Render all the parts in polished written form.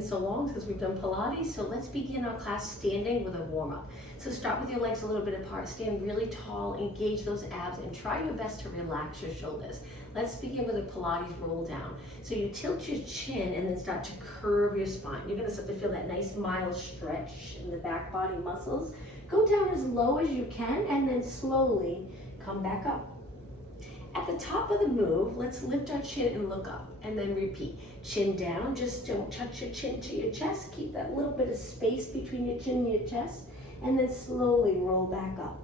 So long since we've done Pilates, so let's begin our class standing with a warm-up. So start with your legs a little bit apart, stand really tall, engage those abs, and try your best to relax your shoulders. Let's begin with a Pilates roll down. So you tilt your chin and then start to curve your spine. You're gonna start to feel that nice mild stretch in the back body muscles. Go down as low as you can and then slowly come back up. At the top of the move, let's lift our chin and look up, and then repeat. Chin down, just don't touch your chin to your chest. Keep that little bit of space between your chin and your chest, and then slowly roll back up.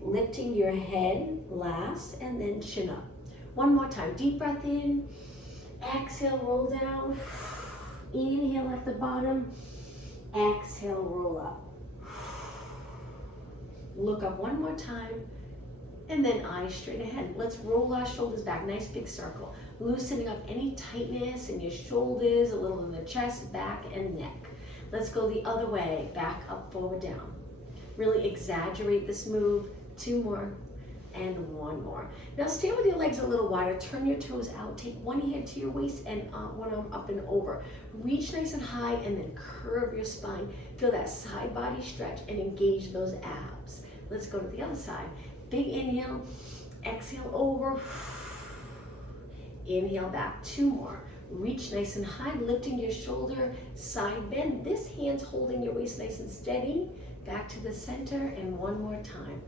Lifting your head last, and then chin up. One more time, deep breath in, exhale, roll down. Inhale at the bottom, exhale, roll up. Look up one more time, and then eyes straight ahead. Let's roll our shoulders back, nice big circle. Loosening up any tightness in your shoulders, a little in the chest, back, and neck. Let's go the other way, back, up, forward, down. Really exaggerate this move. 2 more, and 1 more. Now stand with your legs a little wider, turn your toes out, take one hand to your waist and one arm up and over. Reach nice and high and then curve your spine. Feel that side body stretch and engage those abs. Let's go to the other side. Big inhale, exhale over, inhale back, 2 more. Reach nice and high, lifting your shoulder, side bend. This hand's holding your waist nice and steady. Back to the center, and 1 more time.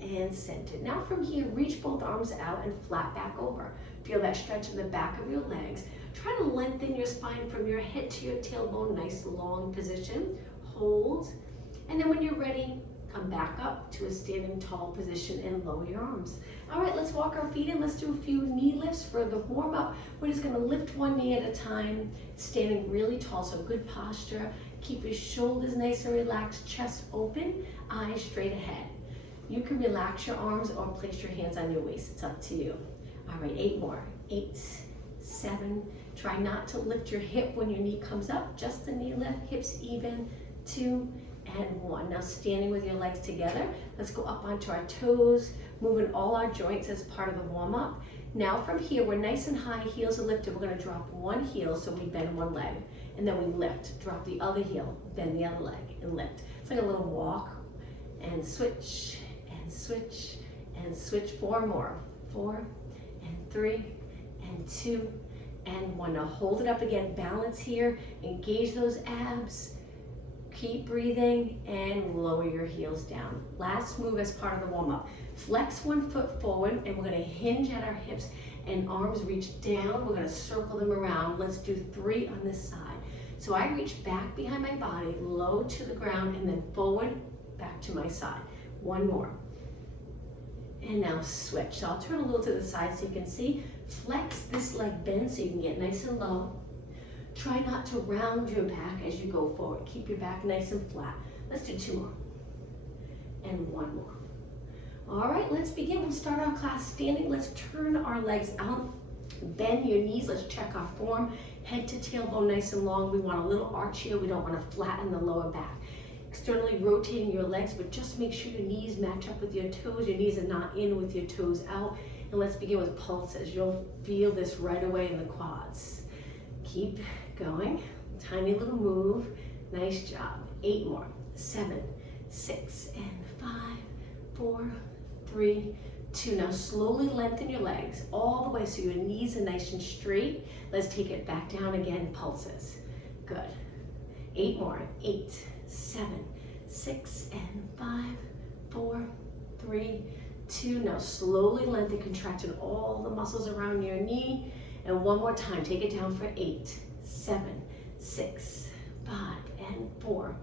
And center. Now from here, reach both arms out and flat back over. Feel that stretch in the back of your legs. Try to lengthen your spine from your head to your tailbone, nice long position. Hold, and then when you're ready, come back up to a standing tall position and lower your arms. All right, let's walk our feet in. Let's do a few knee lifts for the warm up. We're just gonna lift one knee at a time, standing really tall, so good posture. Keep your shoulders nice and relaxed, chest open, eyes straight ahead. You can relax your arms or place your hands on your waist. It's up to you. All right, 8 more. 8, 7. Try not to lift your hip when your knee comes up, just the knee lift, hips even. 2, and 1. Now standing with your legs together, let's go up onto our toes, moving all our joints as part of the warm up. Now from here, we're nice and high, heels are lifted. We're gonna drop one heel, so we bend one leg, and then we lift, drop the other heel, bend the other leg, and lift. It's like a little walk, and switch, and switch, and switch. 4 more. 4, and 3, and 2, and 1. Now hold it up again, balance here, engage those abs. Keep breathing and lower your heels down. Last move as part of the warm-up. Flex one foot forward and we're gonna hinge at our hips and arms reach down. We're gonna circle them around. Let's do 3 on this side. So I reach back behind my body, low to the ground, and then forward, back to my side. 1 more. And now switch. So I'll turn a little to the side so you can see. Flex this leg bend so you can get nice and low. Try not to round your back as you go forward. Keep your back nice and flat. Let's do 2 more. And 1 more. All right, let's begin. We'll start our class standing. Let's turn our legs out. Bend your knees. Let's check our form. Head to tailbone nice and long. We want a little arch here. We don't want to flatten the lower back. Externally rotating your legs, but just make sure your knees match up with your toes. Your knees are not in with your toes out. And let's begin with pulses. You'll feel this right away in the quads. Keep going. Tiny little move. Nice job. 8 more. 7, 6, and 5, 4, 3, 2. Now slowly lengthen your legs all the way so your knees are nice and straight. Let's take it back down again. Pulses. Good. 8 more. 8, 7, 6, and 5, 4, 3, 2. Now slowly lengthen, contracting all the muscles around your knee. And 1 more time. Take it down for 8, 7, 6, 5, and 4,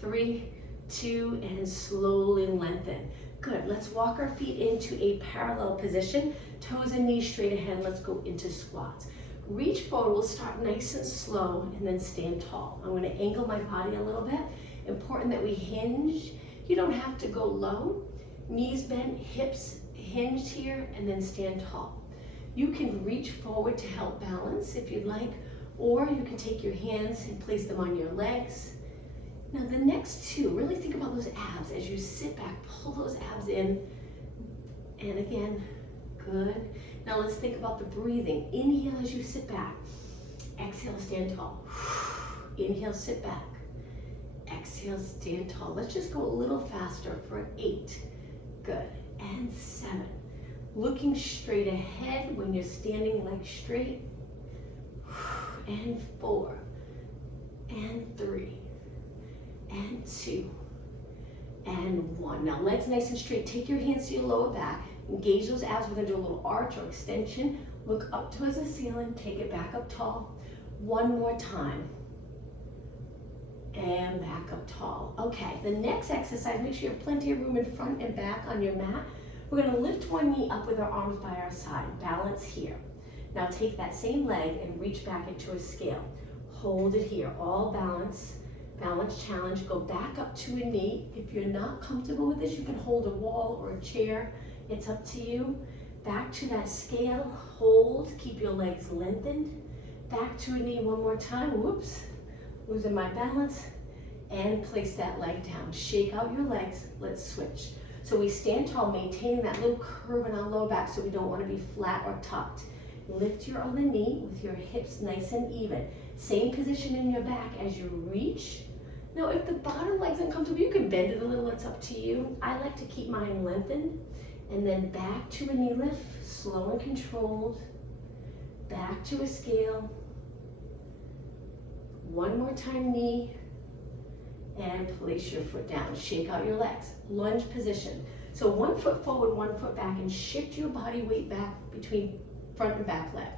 3, 2, and slowly lengthen. Good. Let's walk our feet into a parallel position. Toes and knees straight ahead. Let's go into squats. Reach forward. We'll start nice and slow and then stand tall. I'm going to angle my body a little bit. Important that we hinge. You don't have to go low. Knees bent, hips hinged here, and then stand tall. You can reach forward to help balance if you'd like, or you can take your hands and place them on your legs. Now the next 2, really think about those abs as you sit back, pull those abs in, and again, good. Now let's think about the breathing. Inhale as you sit back, Exhale, stand tall. Inhale, sit back. Exhale, stand tall. Let's just go a little faster for 8. Good. And 7. Looking straight ahead when you're standing, legs straight. And 4. And 3. And 2. And 1. Now legs nice and straight. Take your hands to your lower back. Engage those abs. We're going to do a little arch or extension. Look up towards the ceiling. Take it back up tall. One more time. And back up tall. Okay, the next exercise, make sure you have plenty of room in front and back on your mat. We're going to lift one knee up with our arms by our side. Balance here. Now take that same leg and reach back into a scale. Hold it here. All balance. Balance challenge. Go back up to a knee. If you're not comfortable with this, you can hold a wall or a chair. It's up to you. Back to that scale. Hold. Keep your legs lengthened. Back to a knee one more time. Whoops. Losing my balance. And place that leg down. Shake out your legs. Let's switch. So we stand tall, maintaining that little curve in our lower back so we don't want to be flat or tucked. Lift your other knee with your hips nice and even. Same position in your back as you reach. Now, if the bottom leg's uncomfortable, you can bend it a little. It's up to you. I like to keep mine lengthened. And then back to a knee lift, slow and controlled. Back to a scale. One more time, knee. And place your foot down. Shake out your legs. Lunge position. So 1 foot forward, 1 foot back, and shift your body weight back between front and back leg.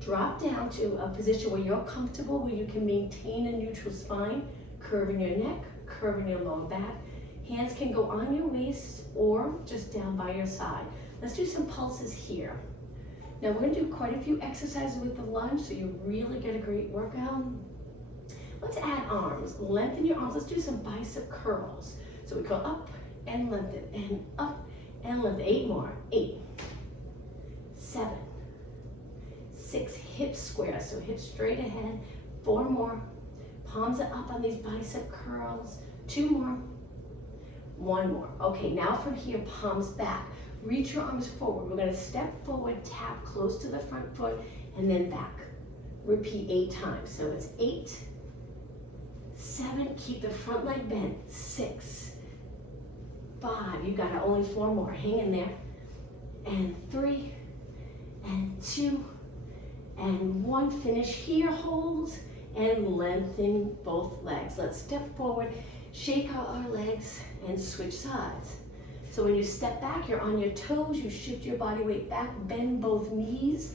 Drop down to a position where you're comfortable, where you can maintain a neutral spine, curving your neck, curving your lower back. Hands can go on your waist or just down by your side. Let's do some pulses here. Now we're going to do quite a few exercises with the lunge so you really get a great workout. Let's add arms. Lengthen your arms. Let's do some bicep curls. So we go up and lengthen and up and lengthen. 8 more. 8, 7, 6. Hips square. So hips straight ahead. 4 more. Palms are up on these bicep curls. 2 more. 1 more. Okay, now from here, palms back. Reach your arms forward. We're going to step forward, tap close to the front foot, and then back. Repeat 8 times. So it's 8, 7, keep the front leg bent. 6, 5, you got it, only 4 more, hang in there. And 3, and 2, and 1, finish here, hold, and lengthen both legs. Let's step forward, shake out our legs, and switch sides. So when you step back, you're on your toes, you shift your body weight back, bend both knees,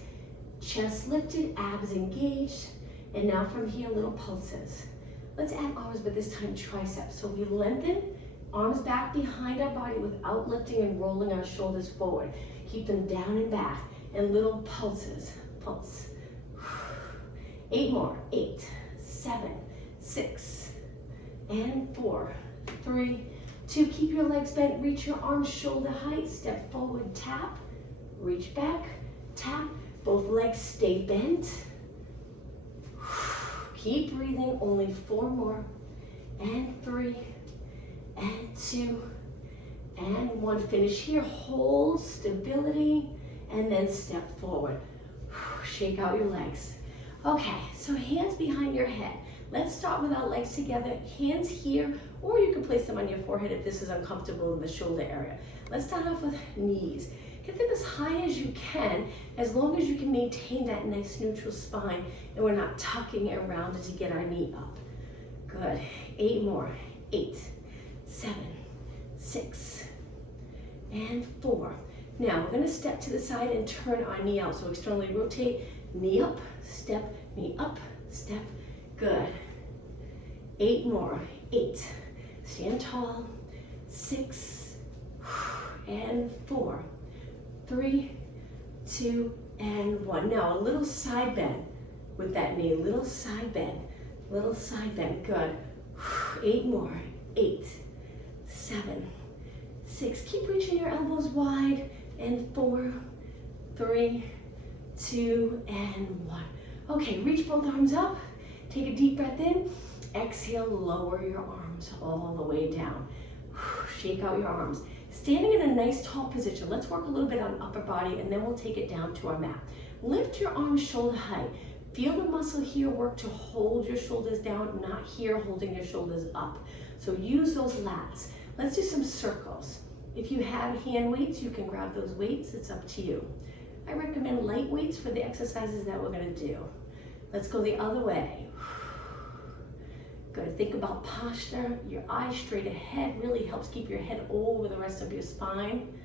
chest lifted, abs engaged, and now from here, little pulses. Let's add arms, but this time triceps. So we lengthen, arms back behind our body without lifting and rolling our shoulders forward. Keep them down and back, and little pulses, pulse. 8 more, 8, 7, 6, and 4, 3, 2. Keep your legs bent, reach your arms shoulder height, step forward, tap, reach back, tap, both legs stay bent. Keep breathing, only 4 more, and 3, and 2, and 1. Finish here, hold, stability, and then step forward. Shake out your legs. Okay, so hands behind your head. Let's start with our legs together, hands here, or you can place them on your forehead if this is uncomfortable in the shoulder area. Let's start off with knees. Get them as high as you can, as long as you can maintain that nice neutral spine and we're not tucking it around to get our knee up. Good. 8 more. 8, 7, 6, and 4. Now we're going to step to the side and turn our knee out. So externally rotate, knee up, step, knee up, step. Good. 8 more. 8. Stand tall. 6, and 4. 3, 2, and 1. Now a little side bend with that knee. Little side bend. Little side bend. Good. 8 more. 8, 7, 6. Keep reaching your elbows wide. And 4, 3, 2, and 1. Okay, reach both arms up. Take a deep breath in. Exhale, lower your arms all the way down. Shake out your arms. Standing in a nice tall position, let's work a little bit on upper body and then we'll take it down to our mat. Lift your arms shoulder height. Feel the muscle here work to hold your shoulders down, not here holding your shoulders up. So use those lats. Let's do some circles. If you have hand weights, you can grab those weights. It's up to you. I recommend light weights for the exercises that we're going to do. Let's go the other way. Good. Think about posture. Your eyes straight ahead really helps keep your head over the rest of your spine.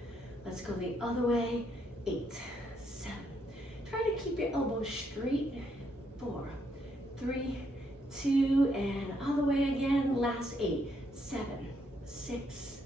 Let's go the other way. 8, 7. Try to keep your elbows straight. 4, 3, 2, and other way again. Last 8, 7, 6.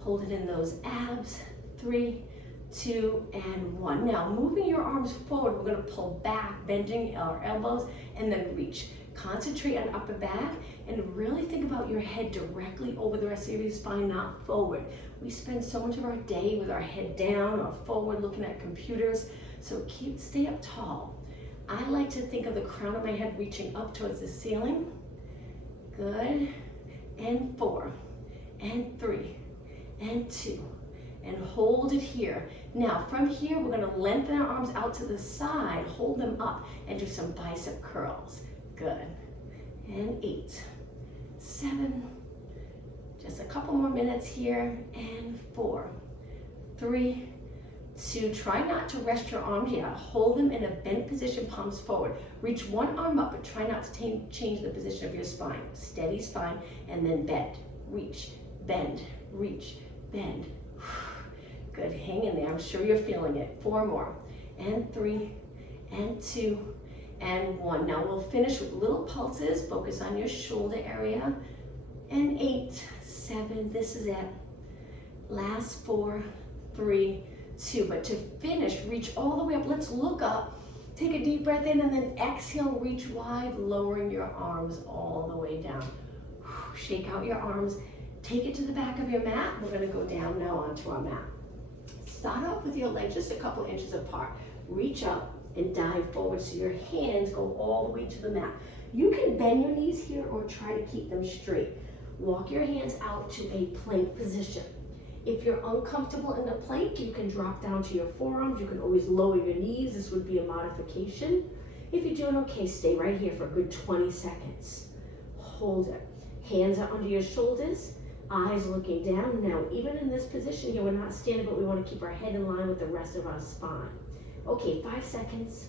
Hold it in those abs. 3, 2, and 1. Now, moving your arms forward, we're going to pull back, bending our elbows, and then reach. Concentrate on upper back and really think about your head directly over the rest of your spine, not forward. We spend so much of our day with our head down or forward looking at computers, so stay up tall. I like to think of the crown of my head reaching up towards the ceiling. Good. And 4, and 3, and 2. And hold it here. Now, from here, we're going to lengthen our arms out to the side, hold them up, and do some bicep curls. Good. And 8, 7. Just a couple more minutes here. And 4, 3, 2. Try not to rest your arms yet. Hold them in a bent position, palms forward. Reach one arm up, but try not to change the position of your spine. Steady spine, and then bend. Reach, bend, reach, bend. Good. Hang in there. I'm sure you're feeling it. 4 more. And 3, and 2, and 1. Now we'll finish with little pulses. Focus on your shoulder area. And 8, 7. This is it. Last 4, 3, 2. But to finish, reach all the way up. Let's look up. Take a deep breath in and then exhale, reach wide, lowering your arms all the way down. Shake out your arms. Take it to the back of your mat. We're going to go down now onto our mat. Start off with your legs just a couple inches apart. Reach up and dive forward so your hands go all the way to the mat. You can bend your knees here or try to keep them straight. Walk your hands out to a plank position. If you're uncomfortable in the plank, you can drop down to your forearms. You can always lower your knees. This would be a modification. If you're doing okay, stay right here for a good 20 seconds. Hold it. Hands are under your shoulders. Eyes looking down. Now, even in this position here, we're not standing, but we want to keep our head in line with the rest of our spine. Okay, 5 seconds.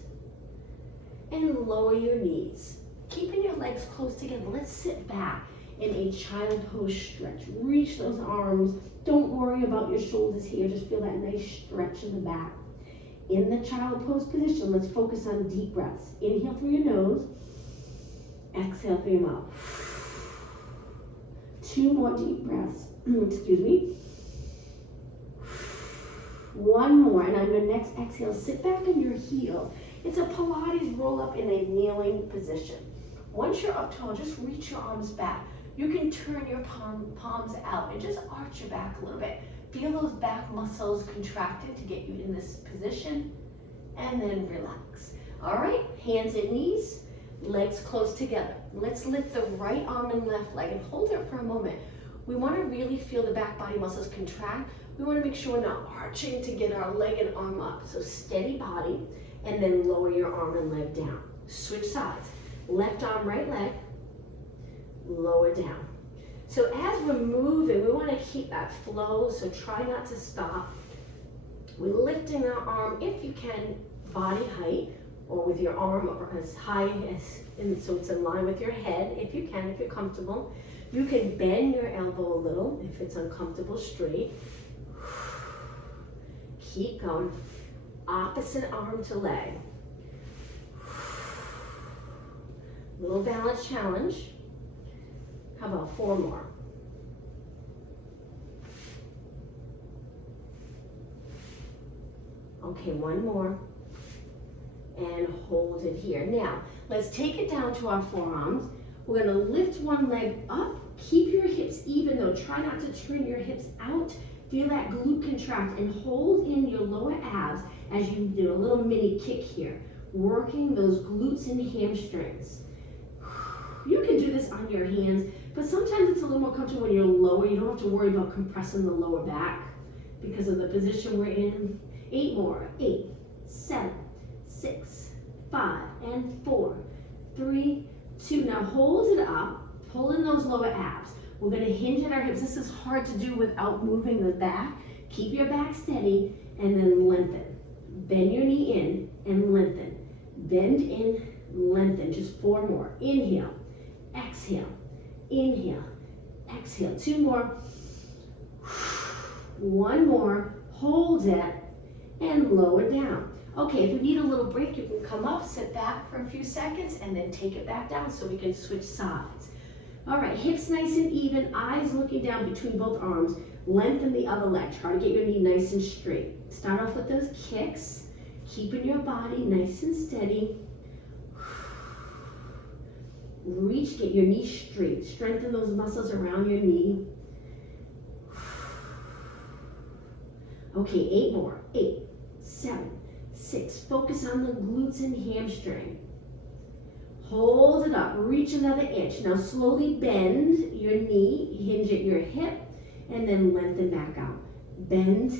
And lower your knees. Keeping your legs close together. Let's sit back in a child pose stretch. Reach those arms. Don't worry about your shoulders here. Just feel that nice stretch in the back. In the child pose position, let's focus on deep breaths. Inhale through your nose. Exhale through your mouth. 2 more deep breaths. Excuse me. 1 more, and on your next exhale, sit back on your heel. It's a Pilates roll up in a kneeling position. Once you're up tall, just reach your arms back. You can turn your palms out and just arch your back a little bit. Feel those back muscles contracted to get you in this position, and then relax. All right, hands and knees, legs close together. Let's lift the right arm and left leg and hold it for a moment. We want to really feel the back body muscles contract. We want to make sure we're not arching to get our leg and arm up. So steady body, and then lower your arm and leg down. Switch sides. Left arm, right leg, lower down. So as we're moving, we want to keep that flow, so try not to stop. We're lifting our arm, if you can, body height, or with your arm as high as, and so it's in line with your head, if you can, if you're comfortable. You can bend your elbow a little if it's uncomfortable, straight. Keep going. Opposite arm to leg. Little balance challenge. How about 4 more? Okay, 1 more. And hold it here. Now, let's take it down to our forearms. We're going to lift one leg up. Keep your hips even though. Try not to turn your hips out. Feel that glute contract and hold in your lower abs as you do a little mini kick here. Working those glutes and hamstrings. You can do this on your hands, but sometimes it's a little more comfortable when you're lower. You don't have to worry about compressing the lower back because of the position we're in. 8 more. 8, 7, 6, 5 and 4, 3, 2. Now hold it up, pull in those lower abs. We're gonna hinge at our hips. This is hard to do without moving the back. Keep your back steady and then lengthen. Bend your knee in and lengthen. Bend in, lengthen. Just 4 more. Inhale, exhale, inhale, exhale. 2 more. 1 more. Hold it and lower down. Okay, if you need a little break, you can come up, sit back for a few seconds, and then take it back down so we can switch sides. All right, hips nice and even, eyes looking down between both arms. Lengthen the other leg. Try to get your knee nice and straight. Start off with those kicks, keeping your body nice and steady. Reach, get your knee straight. Strengthen those muscles around your knee. Okay, 8 more. 8, 7, 6. Focus on the glutes and hamstring. Hold it up, reach another inch. Now slowly bend your knee, hinge at your hip, and then lengthen back out. Bend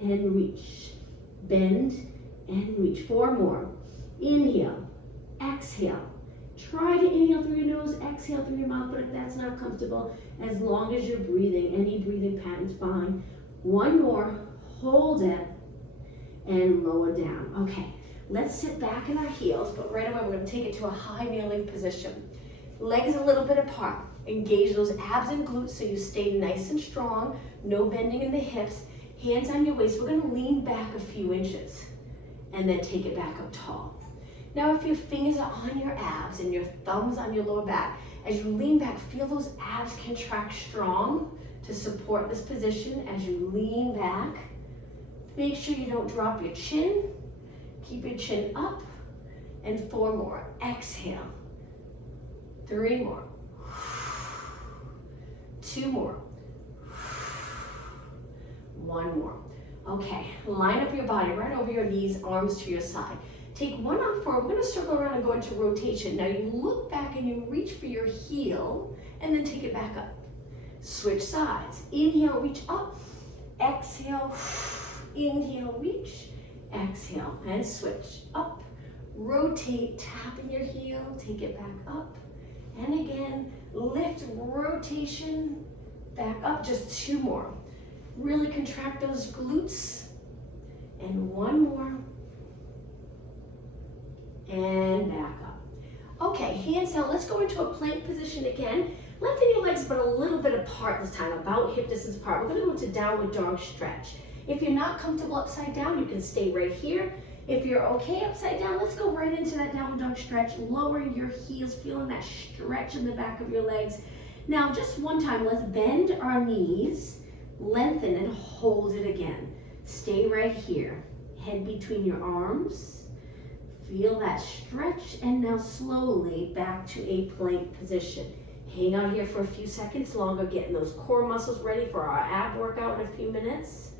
and reach. Bend and reach. 4 more. Inhale, exhale. Try to inhale through your nose, exhale through your mouth, but if that's not comfortable, as long as you're breathing, any breathing pattern's fine. 1 more, hold it, and lower down. Okay. Let's sit back in our heels, but right away we're going to take it to a high kneeling position. Legs a little bit apart. Engage those abs and glutes so you stay nice and strong. No bending in the hips. Hands on your waist. We're going to lean back a few inches and then take it back up tall. Now if your fingers are on your abs and your thumbs on your lower back, as you lean back, feel those abs contract strong to support this position as you lean back. Make sure you don't drop your chin. Keep your chin up, and 4 more. Exhale. 3 more. 2 more. 1 more. Okay, line up your body right over your knees, arms to your side. Take 1 arm forward. We're going to circle around and go into rotation. Now you look back and you reach for your heel, and then take it back up. Switch sides. Inhale, reach up. Exhale, inhale, reach. Exhale and switch up, rotate, tapping your heel, take it back up, and again, lift, rotation, back up, just 2 more. Really contract those glutes, and 1 more, and back up. Okay, hands down, let's go into a plank position again. Lengthen your legs, but a little bit apart this time, about hip distance apart. We're gonna go into downward dog stretch. If you're not comfortable upside down, you can stay right here. If you're okay upside down, let's go right into that downward dog stretch, lowering your heels, feeling that stretch in the back of your legs. Now, just one time, let's bend our knees, lengthen and hold it again. Stay right here. Head between your arms. Feel that stretch, and now slowly back to a plank position. Hang out here for a few seconds longer, getting those core muscles ready for our ab workout in a few minutes.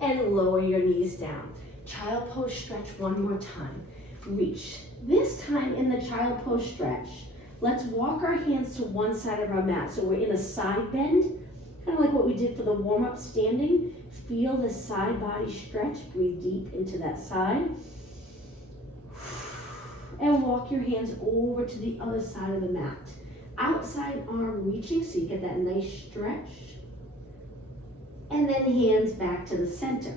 And lower your knees down. Child pose stretch 1 more time. Reach. This time in the child pose stretch, let's walk our hands to one side of our mat. So we're in a side bend, kind of like what we did for the warm-up standing. Feel the side body stretch. Breathe deep into that side. And walk your hands over to the other side of the mat. Outside arm reaching so you get that nice stretch. And then hands back to the center.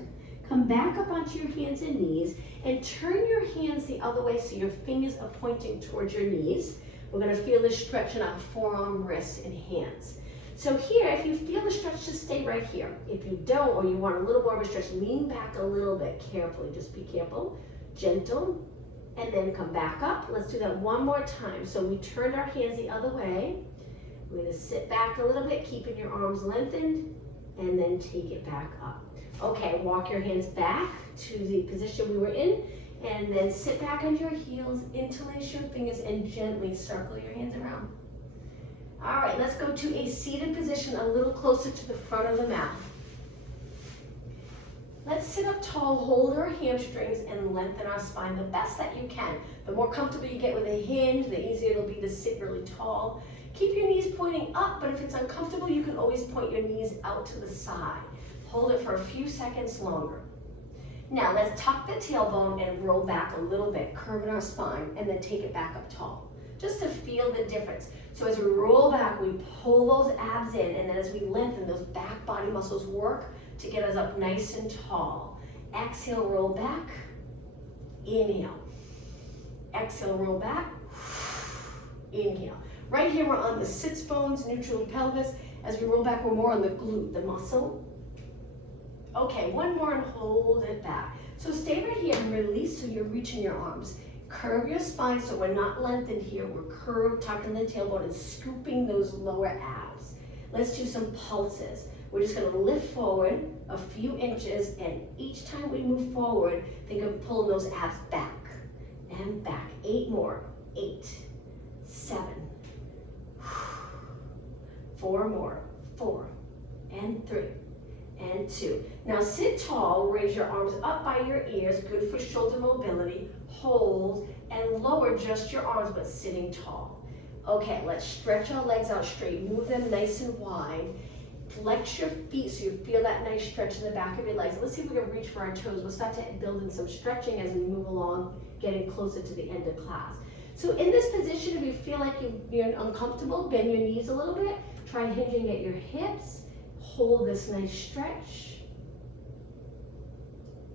Come back up onto your hands and knees and turn your hands the other way so your fingers are pointing towards your knees. We're going to feel this stretch in our forearm, wrists, and hands. So here, if you feel the stretch, just stay right here. If you don't, or you want a little more of a stretch, lean back a little bit carefully. Just be careful, gentle, and then come back up. Let's do that 1 more time. So we turn our hands the other way. We're going to sit back a little bit, keeping your arms lengthened, and then take it back up. Okay, walk your hands back to the position we were in, and then sit back on your heels, interlace your fingers, and gently circle your hands around. All right, let's go to a seated position a little closer to the front of the mat. Let's sit up tall, hold our hamstrings, and lengthen our spine the best that you can. The more comfortable you get with a hinge, the easier it'll be to sit really tall. Keep your knees pointing up, but if it's uncomfortable, you can always point your knees out to the side. Hold it for a few seconds longer. Now let's tuck the tailbone and roll back a little bit, curving our spine, and then take it back up tall, just to feel the difference. So as we roll back, we pull those abs in, and then as we lengthen, those back body muscles work to get us up nice and tall. Exhale, roll back, inhale. Exhale, roll back, inhale. Right here, we're on the sits bones, neutral pelvis. As we roll back, we're more on the glute, the muscle. Okay, one more and hold it back. So stay right here and release so you're reaching your arms. Curve your spine so we're not lengthened here. We're curved, tucking the tailbone and scooping those lower abs. Let's do some pulses. We're just gonna lift forward a few inches, and each time we move forward, think of pulling those abs back and back. 8 more. 8, 7, 4 more. 4 and 3 and 2. Now sit tall, raise your arms up by your ears, good for shoulder mobility. Hold and lower just your arms, but sitting tall. Okay, let's stretch our legs out straight, move them nice and wide. Flex your feet so you feel that nice stretch in the back of your legs. Let's see if we can reach for our toes. We'll start to build in some stretching as we move along, getting closer to the end of class. So in this position, if you feel like you're uncomfortable, bend your knees a little bit. Try hinging at your hips. Hold this nice stretch.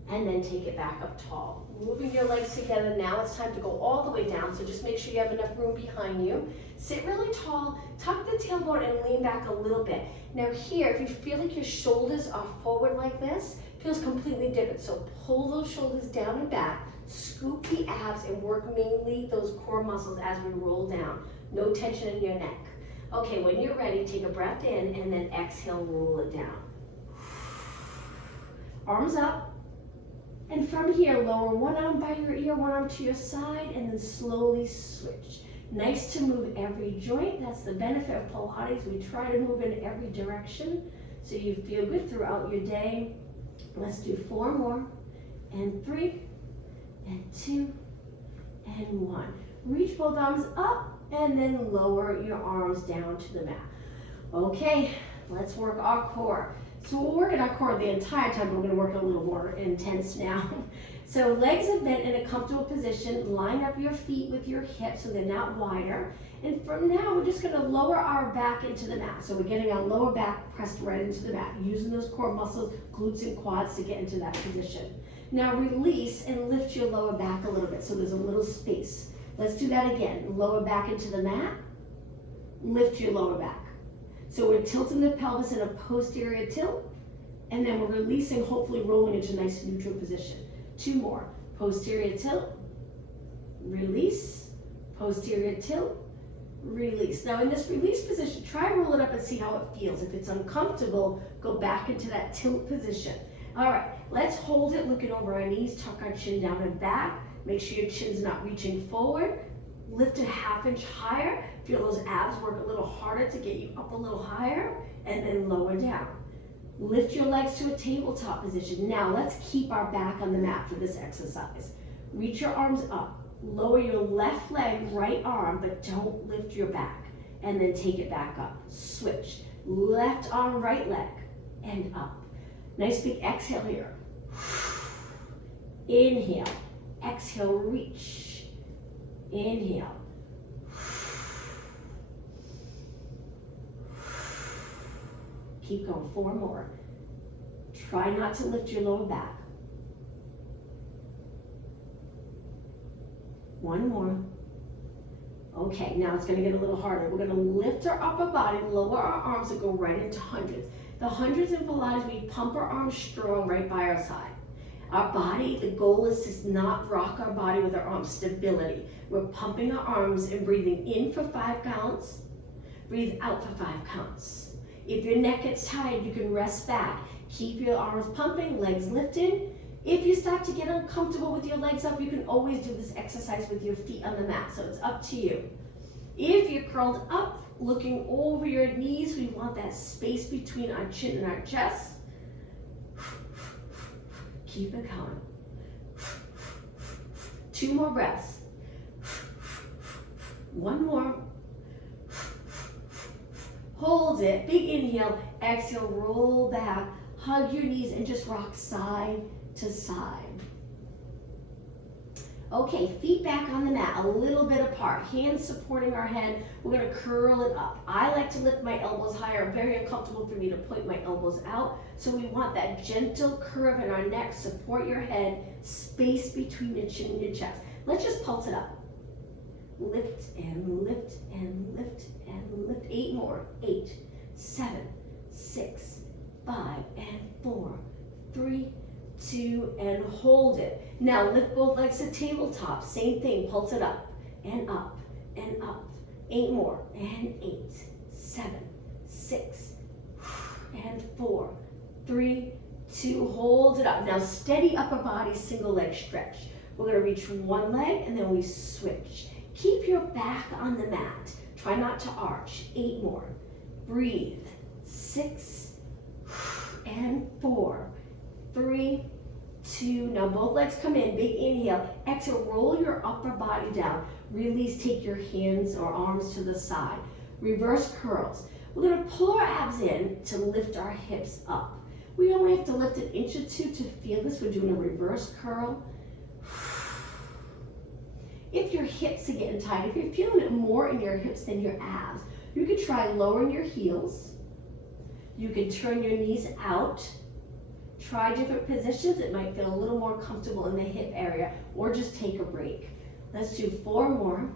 And then take it back up tall. Moving your legs together. Now it's time to go all the way down, so just make sure you have enough room behind you. Sit really tall, tuck the tailbone and lean back a little bit. Now here, if you feel like your shoulders are forward like this, feels completely different. So pull those shoulders down and back, scoop the abs and work mainly those core muscles as we roll down. No tension in your neck. Okay, when you're ready, take a breath in and then exhale, roll it down. Arms up. And from here, lower one arm by your ear, one arm to your side, and then slowly switch. Nice to move every joint. That's the benefit of Pilates. We try to move in every direction so you feel good throughout your day. Let's do 4 more, and 3, and 2, and 1. Reach both arms up, and then lower your arms down to the mat. Okay, let's work our core. So we'll work in our core the entire time, but we're gonna work a little more intense now. So legs are bent in a comfortable position. Line up your feet with your hips so they're not wider. And from now, we're just gonna lower our back into the mat. So we're getting our lower back pressed right into the mat, using those core muscles, glutes and quads to get into that position. Now release and lift your lower back a little bit so there's a little space. Let's do that again. Lower back into the mat, lift your lower back. So we're tilting the pelvis in a posterior tilt, and then we're releasing, hopefully rolling into a nice neutral position. 2 more. Posterior tilt, release, posterior tilt, release. Now in this release position, try roll it up and see how it feels. If it's uncomfortable, go back into that tilt position. All right, let's hold it, looking over our knees, tuck our chin down and back. Make sure your chin's not reaching forward. Lift a 1/2 inch higher. Feel those abs work a little harder to get you up a little higher, and then lower down. Lift your legs to a tabletop position. Now let's keep our back on the mat for this exercise. Reach your arms up. Lower your left leg, right arm, but don't lift your back. And then take it back up. Switch. Left arm, right leg, and up. Nice big exhale here. Inhale. Exhale, reach. Inhale. Keep going, 4 more. Try not to lift your lower back. 1 more. Okay, now it's gonna get a little harder. We're gonna lift our upper body, lower our arms, and go right into hundreds. The hundreds in Pilates, we pump our arms strong right by our side. Our body, the goal is to not rock our body with our arms, stability. We're pumping our arms and breathing in for 5 counts, breathe out for 5 counts. If your neck gets tired, you can rest back. Keep your arms pumping, legs lifted. If you start to get uncomfortable with your legs up, you can always do this exercise with your feet on the mat, so it's up to you. If you're curled up, looking over your knees, we want that space between our chin and our chest. Keep it going. 2 more breaths. 1 more. Hold it, big inhale, exhale, roll back, hug your knees and just rock side to side. Okay, feet back on the mat, a little bit apart, hands supporting our head. We're gonna curl it up. I like to lift my elbows higher, very uncomfortable for me to point my elbows out. So we want that gentle curve in our neck, support your head, space between your chin and your chest. Let's just pulse it up. Lift and lift and lift and lift. 8 more. 8, 7, 6, 5, and 4, 3, 2, and hold it. Now lift both legs to tabletop. Same thing, pulse it up and up and up. 8 more, and 8, 7, 6, and 4, 3, 2, hold it up. Now steady upper body, single leg stretch. We're gonna reach one leg and then we switch. Keep your back on the mat. Try not to arch. 8 more. Breathe. 6, and 4, 3, 2. Now both legs come in. Big inhale. Exhale. Roll your upper body down. Release. Take your hands or arms to the side. Reverse curls. We're going to pull our abs in to lift our hips up. We only have to lift an inch or two to feel this. We're doing a reverse curl. If your hips are getting tight, if you're feeling it more in your hips than your abs, you could try lowering your heels. You can turn your knees out. Try different positions. It might feel a little more comfortable in the hip area, or just take a break. Let's do 4 more.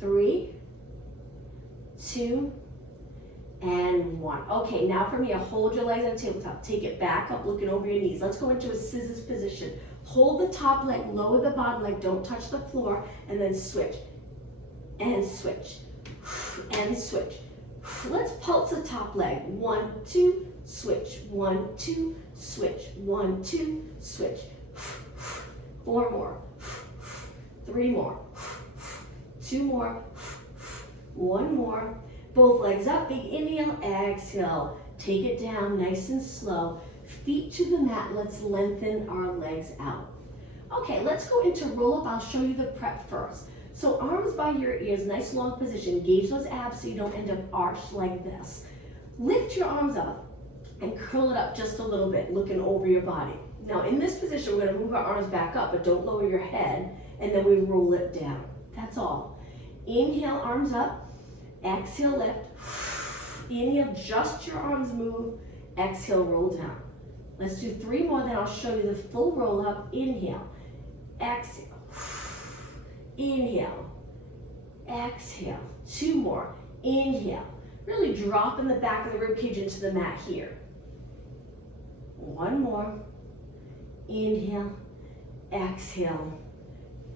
3, 2, and 1. Okay, now from here, hold your legs on the tabletop. Take it back up, looking over your knees. Let's go into a scissors position. Hold the top leg, lower the bottom leg, don't touch the floor, and then switch, and switch, and switch. Let's pulse the top leg. 1, 2, switch. 1, 2, switch. 1, 2, switch. 4 more. 3 more. 2 more. 1 more. Both legs up. Big inhale, exhale. Take it down nice and slow. Feet to the mat. Let's lengthen our legs out. Okay, let's go into roll up. I'll show you the prep first. So arms by your ears, nice long position. Engage those abs so you don't end up arched like this. Lift your arms up and curl it up just a little bit, looking over your body. Now in this position, we're gonna move our arms back up, but don't lower your head, and then we roll it down. That's all. Inhale, arms up. Exhale, lift. Inhale, just your arms move. Exhale, roll down. Let's do 3 more, then I'll show you the full roll up. Inhale, exhale, inhale, exhale. 2 more. Inhale. Really dropping the back of the ribcage into the mat here. 1 more. Inhale, exhale,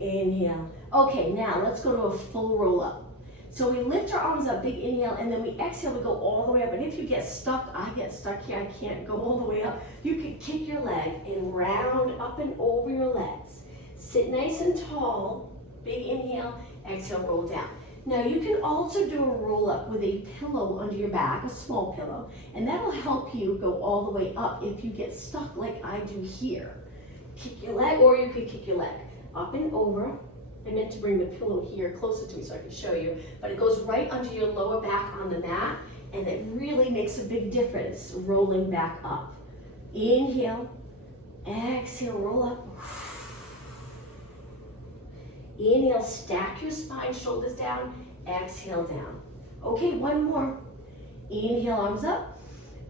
inhale. Okay, now let's go to a full roll up. So we lift our arms up, big inhale, and then we exhale, we go all the way up. And if you get stuck, I get stuck here, I can't go all the way up. You can kick your leg and round up and over your legs. Sit nice and tall, big inhale, exhale, roll down. Now you can also do a roll up with a pillow under your back, a small pillow, and that'll help you go all the way up if you get stuck like I do here. Kick your leg, or you could kick your leg up and over. I meant to bring the pillow here closer to me so I can show you, but it goes right under your lower back on the mat, and it really makes a big difference rolling back up. Inhale, exhale, roll up. Inhale, stack your spine, shoulders down, exhale down. Okay, 1 more. Inhale, arms up,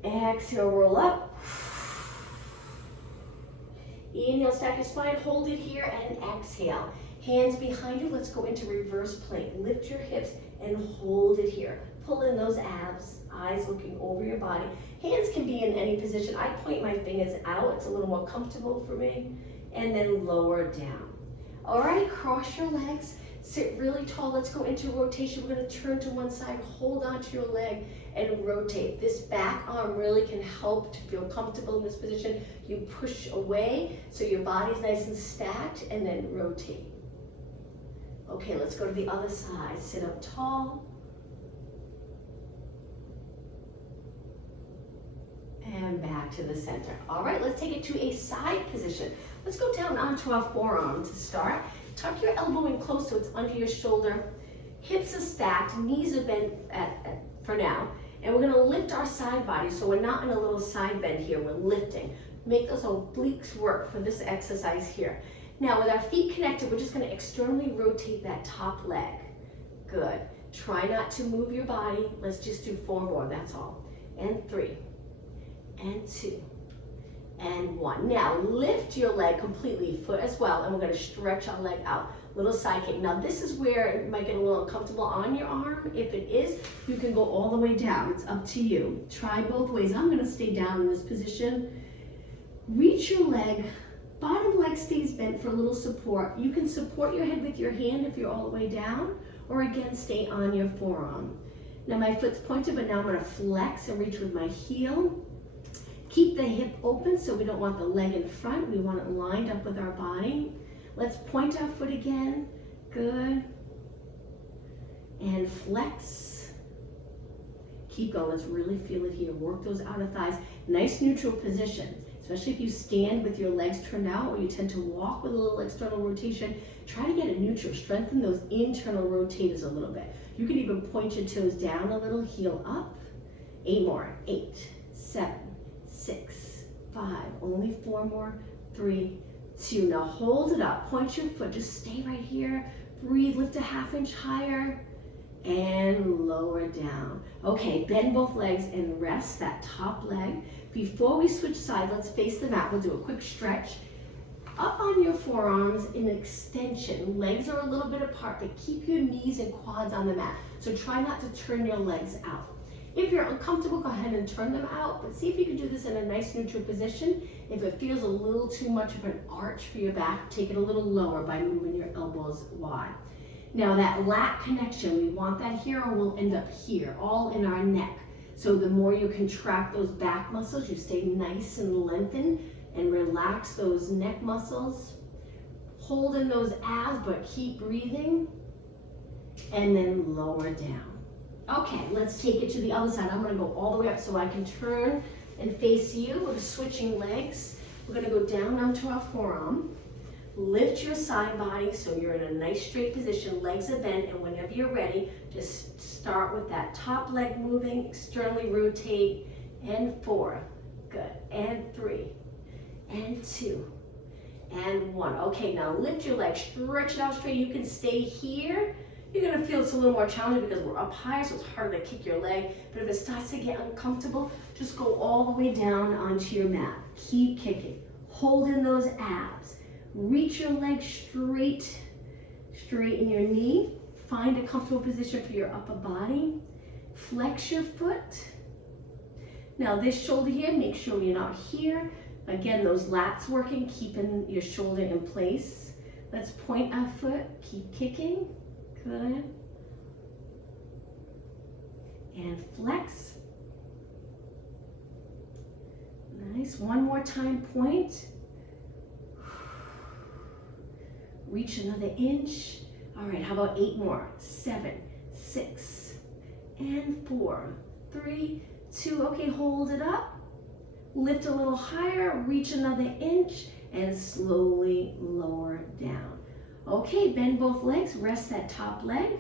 exhale, roll up. Inhale, stack your spine, hold it here, and exhale. Hands behind you, let's go into reverse plank. Lift your hips and hold it here. Pull in those abs, eyes looking over your body. Hands can be in any position. I point my fingers out, it's a little more comfortable for me. And then lower down. All right, cross your legs, sit really tall. Let's go into rotation. We're gonna turn to one side, hold onto your leg and rotate. This back arm really can help to feel comfortable in this position. You push away so your body's nice and stacked, and then rotate. Okay, let's go to the other side. Sit up tall. And back to the center. All right, let's take it to a side position. Let's go down onto our forearm to start. Tuck your elbow in close so it's under your shoulder. Hips are stacked, knees are bent for now. And we're gonna lift our side body, so we're not in a little side bend here, we're lifting. Make those obliques work for this exercise here. Now with our feet connected, we're just gonna externally rotate that top leg. Good. Try not to move your body. Let's just do 4 more, that's all. And 3, and 2, and 1. Now lift your leg completely, foot as well, and we're gonna stretch our leg out. Little side kick. Now this is where it might get a little uncomfortable on your arm. If it is, you can go all the way down. It's up to you. Try both ways. I'm gonna stay down in this position. Reach your leg. Bottom leg stays bent for a little support. You can support your head with your hand if you're all the way down, or again, stay on your forearm. Now my foot's pointed, but now I'm gonna flex and reach with my heel. Keep the hip open, so we don't want the leg in front. We want it lined up with our body. Let's point our foot again. Good. And flex. Keep going. Let's really feel it here. Work those outer thighs. Nice neutral position, especially if you stand with your legs turned out or you tend to walk with a little external rotation. Try to get it neutral. Strengthen those internal rotators a little bit. You can even point your toes down a little, heel up. 8 more. 8, 7, 6, 5. Only 4 more. 3, 2. Now hold it up. Point your foot. Just stay right here. Breathe. Lift a 1/2 inch higher and lower down. Okay, bend both legs and rest that top leg. Before we switch sides, let's face the mat. We'll do a quick stretch. Up on your forearms in extension. Legs are a little bit apart, but keep your knees and quads on the mat. So try not to turn your legs out. If you're uncomfortable, go ahead and turn them out, but see if you can do this in a nice neutral position. If it feels a little too much of an arch for your back, take it a little lower by moving your elbows wide. Now that lat connection, we want that here or we'll end up here, all in our neck. So the more you contract those back muscles, you stay nice and lengthened and relax those neck muscles. Hold in those abs, but keep breathing. And then lower down. Okay, let's take it to the other side. I'm gonna go all the way up so I can turn and face you. We're switching legs. We're gonna go down onto our forearm. Lift your side body so you're in a nice straight position. Legs are bent, and whenever you're ready, just start with that top leg moving, externally rotate, and 4. Good, and 3, and 2, and 1. Okay, now lift your leg, stretch it out straight. You can stay here. You're gonna feel it's a little more challenging because we're up high, so it's harder to kick your leg. But if it starts to get uncomfortable, just go all the way down onto your mat. Keep kicking. Hold in those abs. Reach your leg straight, straighten your knee. Find a comfortable position for your upper body. Flex your foot. Now this shoulder here, make sure you're not here. Again, those lats working, keeping your shoulder in place. Let's point our foot, keep kicking. Good. And flex. Nice. One more time, point. Reach another inch. All right, how about 8 more? 7, 6, and 4, 3, 2. Okay, hold it up. Lift a little higher, reach another inch, and slowly lower down. Okay, bend both legs, rest that top leg.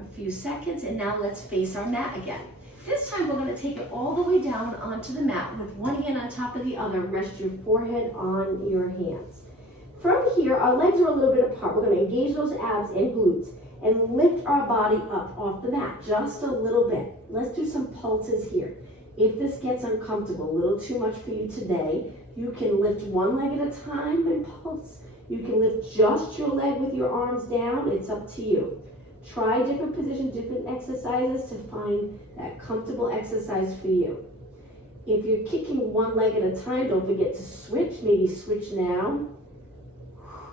A few seconds, and now let's face our mat again. This time we're gonna take it all the way down onto the mat with one hand on top of the other. Rest your forehead on your hands. From here, our legs are a little bit apart. We're gonna engage those abs and glutes and lift our body up off the mat, just a little bit. Let's do some pulses here. If this gets uncomfortable, a little too much for you today, you can lift one leg at a time and pulse. You can lift just your leg with your arms down. It's up to you. Try different positions, different exercises to find that comfortable exercise for you. If you're kicking one leg at a time, don't forget to switch. Maybe switch now.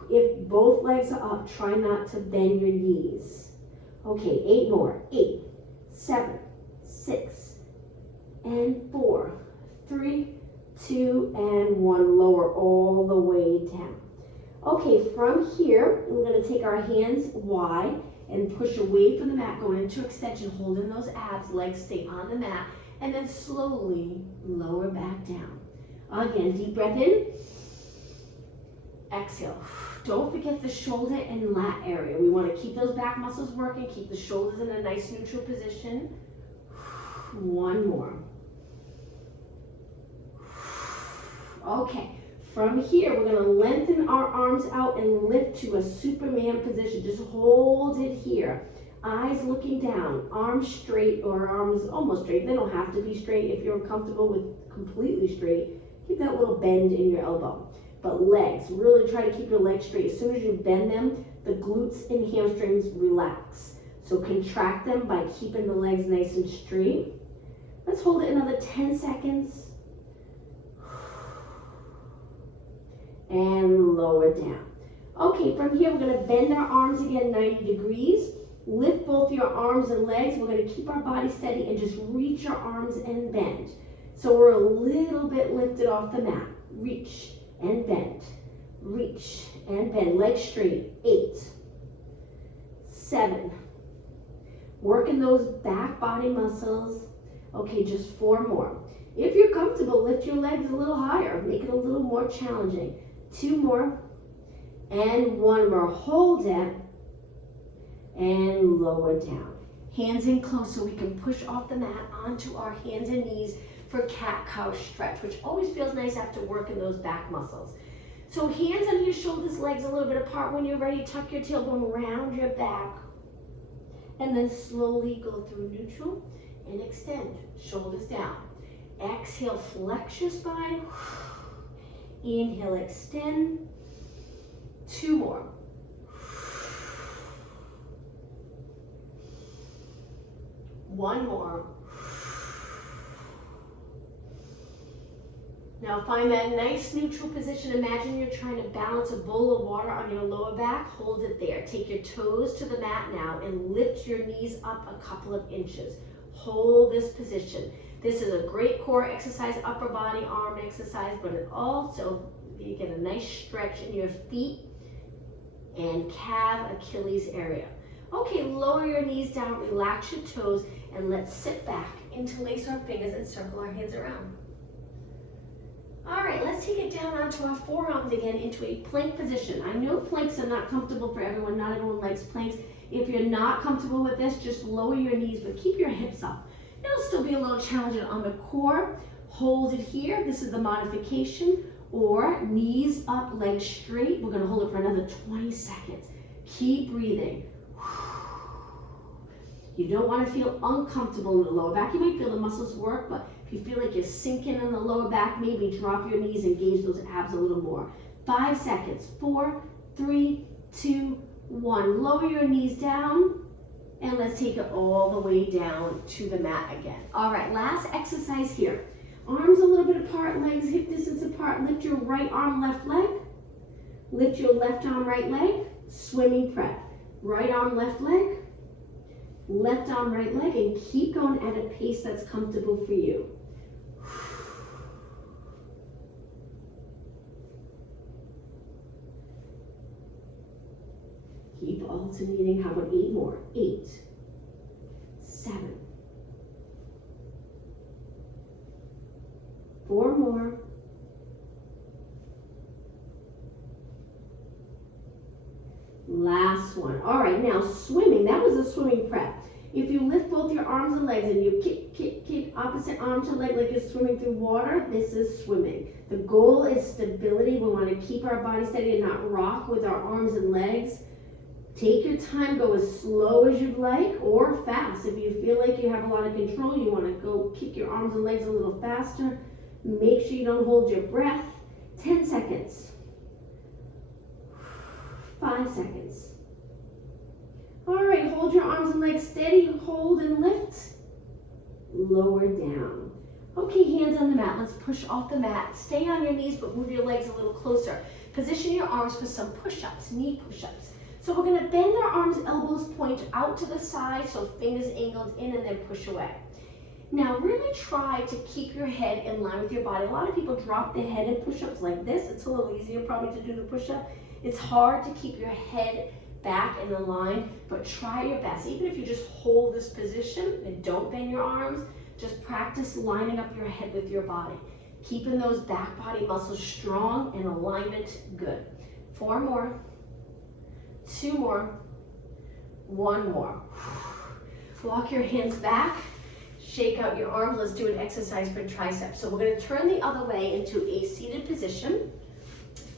If both legs are up, try not to bend your knees. Okay, 8 more. 8, 7, 6, and 4, 3, 2, and 1. Lower all the way down. Okay, from here, we're going to take our hands wide and push away from the mat, going into extension, holding those abs, legs stay on the mat, and then slowly lower back down. Again, deep breath in. Exhale. Don't forget the shoulder and lat area. We want to keep those back muscles working, keep the shoulders in a nice neutral position. One more. Okay, from here, we're gonna lengthen our arms out and lift to a Superman position. Just hold it here. Eyes looking down, arms straight or arms almost straight. They don't have to be straight if you're comfortable with completely straight. Keep that little bend in your elbow. But legs, really try to keep your legs straight. As soon as you bend them, the glutes and hamstrings relax. So contract them by keeping the legs nice and straight. Let's hold it another 10 seconds. And lower down. Okay, from here we're going to bend our arms again 90 degrees. Lift both your arms and legs. We're going to keep our body steady and just reach our arms and bend. So we're a little bit lifted off the mat. Reach and bend. Reach and bend. Legs straight. 8, 7. Working those back body muscles. Okay, just 4 more. If you're comfortable, lift your legs a little higher. Make it a little more challenging. 2 more. And 1 more. Hold it. And lower down. Hands in close so we can push off the mat onto our hands and knees for cat-cow stretch, which always feels nice after working those back muscles. So hands on your shoulders, legs a little bit apart. When you're ready, tuck your tailbone around your back. And then slowly go through neutral and extend. Shoulders down. Exhale, flex your spine. Inhale, extend. 2 more. One more. Now find that nice neutral position. Imagine you're trying to balance a bowl of water on your lower back. Hold it there. Take your toes to the mat now and lift your knees up a couple of inches. Hold this position. This is a great core exercise, upper body, arm exercise, but it also, you get a nice stretch in your feet and calf, Achilles area. Okay, lower your knees down, relax your toes, and let's sit back, interlace our fingers and circle our hands around. All right, let's take it down onto our forearms again into a plank position. I know planks are not comfortable for everyone. Not everyone likes planks. If you're not comfortable with this, just lower your knees, but keep your hips up. It'll still be a little challenging on the core. Hold it here. This is the modification. Or knees up, legs straight. We're gonna hold it for another 20 seconds. Keep breathing. You don't want to feel uncomfortable in the lower back. You might feel the muscles work, but if you feel like you're sinking in the lower back, maybe drop your knees, engage those abs a little more. 5 seconds. 4, 3, 2, 1. Lower your knees down, and let's take it all the way down to the mat again. All right, last exercise here. Arms a little bit apart, legs hip distance apart. Lift your right arm, left leg. Lift your left arm, right leg. Swimming prep. Right arm, left leg. Left arm, right leg, and keep going at a pace that's comfortable for you. Keep alternating. How about 8 more? 8, 7, 4 more. Last one. All right, now swimming. That was a swimming prep. If you lift both your arms and legs and you kick opposite arm to leg like you're swimming through water, this is swimming. The goal is stability. We want to keep our body steady and not rock with our arms and legs. Take your time, go as slow as you'd like or fast. If you feel like you have a lot of control, you want to go kick your arms and legs a little faster. Make sure you don't hold your breath. 10 seconds. 5 seconds. All right, hold your arms and legs steady. Hold and lift. Lower down. Okay, hands on the mat. Let's push off the mat. Stay on your knees, but move your legs a little closer. Position your arms for some push-ups, knee push-ups. So we're going to bend our arms, elbows point out to the side, so fingers angled in and then push away. Now really try to keep your head in line with your body. A lot of people drop their head in push-ups like this. It's a little easier probably to do the push-up. It's hard to keep your head back in the line, but try your best. Even if you just hold this position and don't bend your arms, just practice lining up your head with your body. Keeping those back body muscles strong and alignment good. 4 more, 2 more, 1 more. Walk your hands back, Shake out your arms. Let's do an exercise for triceps. So we're going to turn the other way into a seated position.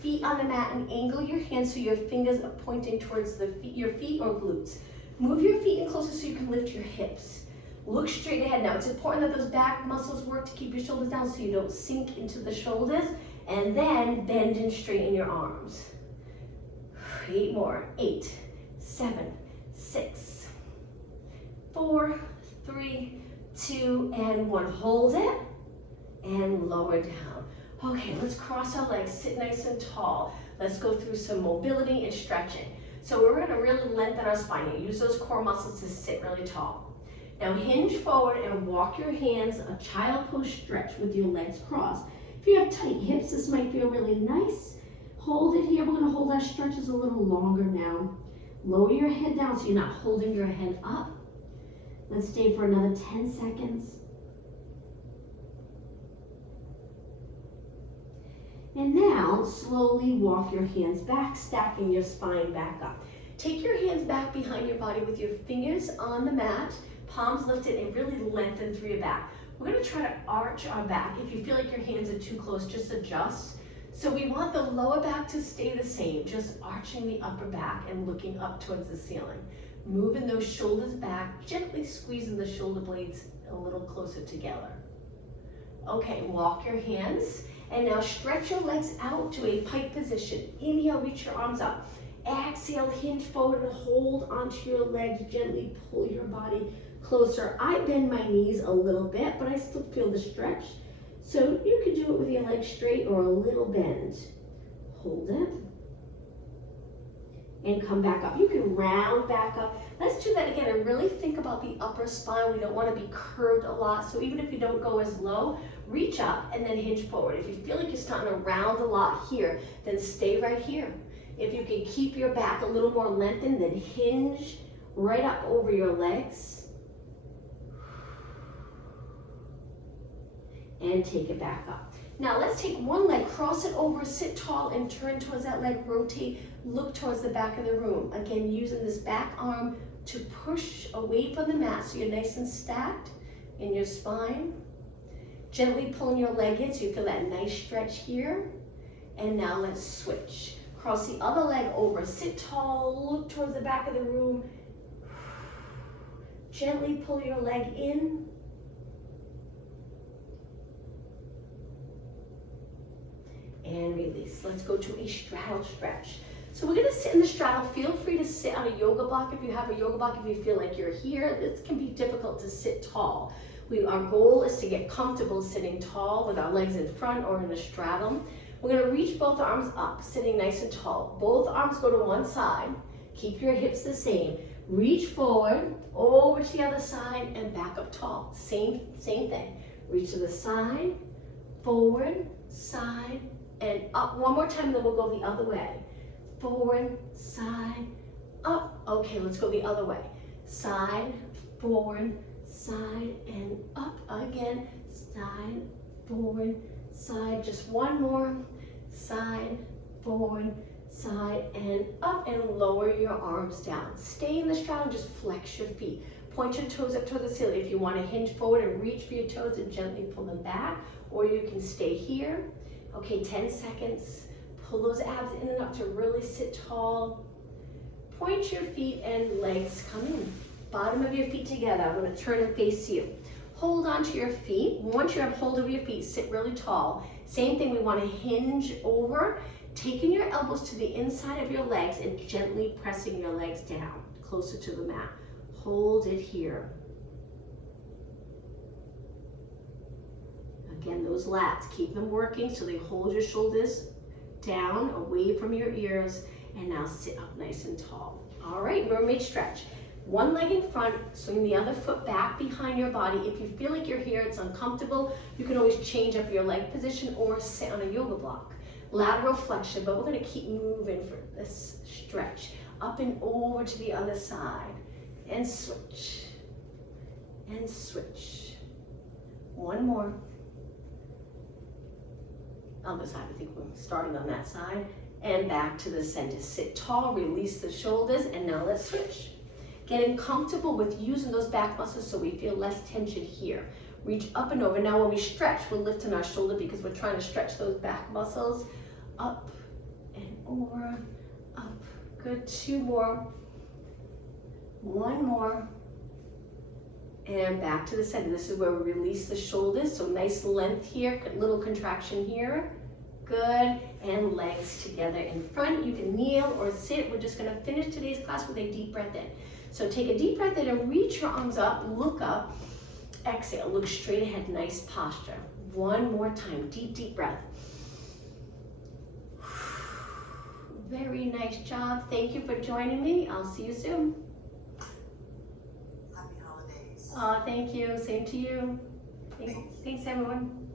Feet on the mat, and angle your hands so your fingers are pointing towards your feet or glutes. Move your feet in closer so you can lift your hips. Look straight ahead. Now it's important that those back muscles work to keep your shoulders down so you don't sink into the shoulders, and then bend and straighten your arms. 8 more. 8, 7, 6, 4, 3, 2, and 1. Hold it and lower down. Okay, let's cross our legs, sit nice and tall. Let's go through some mobility and stretching. So we're going to really lengthen our spine and use those core muscles to sit really tall. Now hinge forward and walk your hands, a child pose stretch with your legs crossed. If you have tight hips, this might feel really nice. Hold it here. We're going to hold our stretches a little longer now. Lower your head down so you're not holding your head up. Let's stay for another 10 seconds. And now, slowly walk your hands back, stacking your spine back up. Take your hands back behind your body with your fingers on the mat, palms lifted, and really lengthen through your back. We're going to try to arch our back. If you feel like your hands are too close, just adjust. So we want the lower back to stay the same, just arching the upper back and looking up towards the ceiling. Moving those shoulders back, gently squeezing the shoulder blades a little closer together. Okay, walk your hands. And now stretch your legs out to a pike position. Inhale, reach your arms up. Exhale, hinge forward and hold onto your legs. Gently pull your body closer. I bend my knees a little bit, but I still feel the stretch. So you can do it with your legs straight or a little bend. Hold it. And come back up. You can round back up. Let's do that again and really think about the upper spine. We don't want to be curved a lot. So even if you don't go as low, reach up and then hinge forward. If you feel like you're starting to round a lot here, then stay right here. If you can keep your back a little more lengthened, then hinge right up over your legs. And take it back up. Now let's take one leg, cross it over, sit tall and turn towards that leg, rotate, look towards the back of the room. Again, using this back arm to push away from the mat so you're nice and stacked in your spine. Gently pulling your leg in so you feel that nice stretch here. And now let's switch. Cross the other leg over, sit tall, look towards the back of the room. Gently pull your leg in. And release. Let's go to a straddle stretch. So we're going to sit in the straddle. Feel free to sit on a yoga block if you have a yoga block. If you feel like you're here, this can be difficult to sit tall. Our goal is to get comfortable sitting tall with our legs in front or in a straddle. We're going to reach both arms up, sitting nice and tall. Both arms go to one side. Keep your hips the same. Reach forward, over to the other side, and back up tall. Same thing. Reach to the side, forward, side, and up. One more time, then we'll go the other way. Forward, side, up. Okay, let's go the other way. Side, forward, side, and up again. Side, forward, side. Just one more. Side, forward, side, and up, and lower your arms down. Stay in the straddle, just flex your feet. Point your toes up toward the ceiling. If you want to hinge forward and reach for your toes and gently pull them back, or you can stay here. Okay, 10 seconds. Pull those abs in and up to really sit tall. Point your feet and legs come in. Bottom of your feet together. I'm going to turn and face you. Hold onto your feet. Once you have hold of your feet, sit really tall. Same thing, we want to hinge over, taking your elbows to the inside of your legs and gently pressing your legs down, closer to the mat. Hold it here. Again, those lats, keep them working so they hold your shoulders down, away from your ears, and now sit up nice and tall. All right, mermaid stretch. One leg in front, swing the other foot back behind your body. If you feel like you're here, it's uncomfortable, you can always change up your leg position or sit on a yoga block. Lateral flexion, but we're gonna keep moving for this stretch. Up and over to the other side, and switch, and switch. One more. Other side, I think we're starting on that side, and back to the center. Sit tall, release the shoulders, and now let's switch. Getting comfortable with using those back muscles so we feel less tension here. Reach up and over. Now when we stretch, we're lifting our shoulder because we're trying to stretch those back muscles. Up and over, up. Good, 2 more. 1 more. And back to the center. This is where we release the shoulders. So nice length here, little contraction here. Good, and legs together in front. You can kneel or sit. We're just gonna finish today's class with a deep breath in. So take a deep breath in and reach your arms up, look up, exhale, look straight ahead, nice posture. 1 more time, deep, deep breath. Very nice job. Thank you for joining me. I'll see you soon. Happy holidays. Thank you, same to you. Thanks everyone.